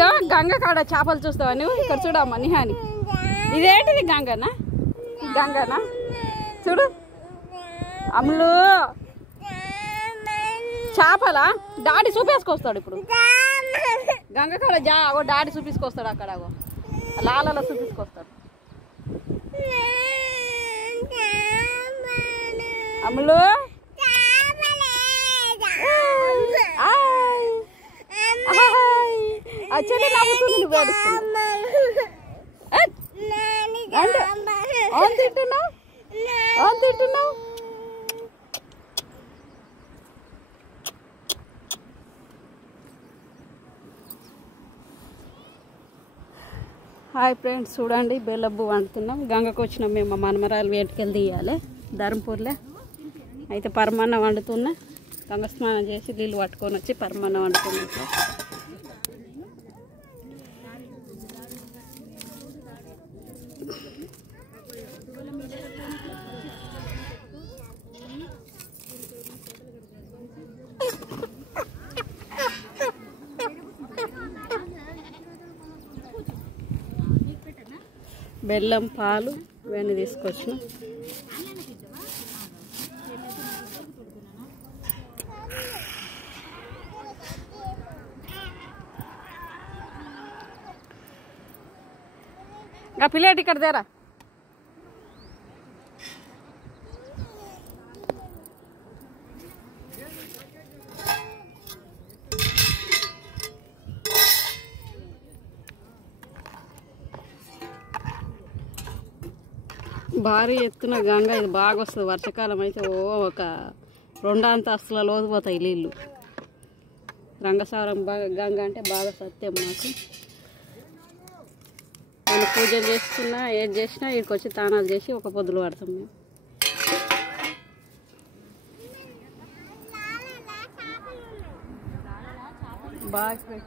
ఇక గంగ కాడ చేపలు చూస్తావా నువ్వు? ఇక్కడ చూడమ్మా నిహాని, ఇదేంటిది గంగనా? గంగనా చూడు అమ్ములు, చేపలా? డాడీ చూపేసుకొస్తాడు ఇప్పుడు. గంగ కాడ డాడీ చూపించుకొస్తాడు, అక్కడ లాలలో చూపించుకొస్తాడు. అమ్ములు చెల్లి నవ్వుతుంది, నువ్వు ఏడుస్తున్నావు. తింటున్నావు. హాయ్ ఫ్రెండ్స్, చూడండి బెల్లబ్బు వండుతున్నాం. గంగకు వచ్చినాం మేము, మా మనమరాలు వేటుకెళ్ళి తీయాలి ధర్మపూర్లో. అయితే పరమాన్నం వండుతున్నా. గంగ స్నానం చేసి నీళ్ళు పట్టుకొని వచ్చి పరమాన్నం వండుతున్నా. బెల్లం, పాలు ఇవన్నీ తీసుకొచ్చిన. ఇంకా ప్లేట్ ఇక్కడ దేరా. భారీ ఎత్తున గంగ, ఇది బాగా వస్తుంది వర్షాకాలం అయితే. ఒక 2 అంతస్తుల లోతు పోతాయి నీళ్ళు. రంగసారం బాగా గంగ అంటే బాగా సత్యం మాకు. నేను పూజలు చేసుకున్నా, ఏది చేసినా ఇక్కడికి వచ్చి తానాలు చేసి ఒక పొద్దులు పడతాం మేము. బాగా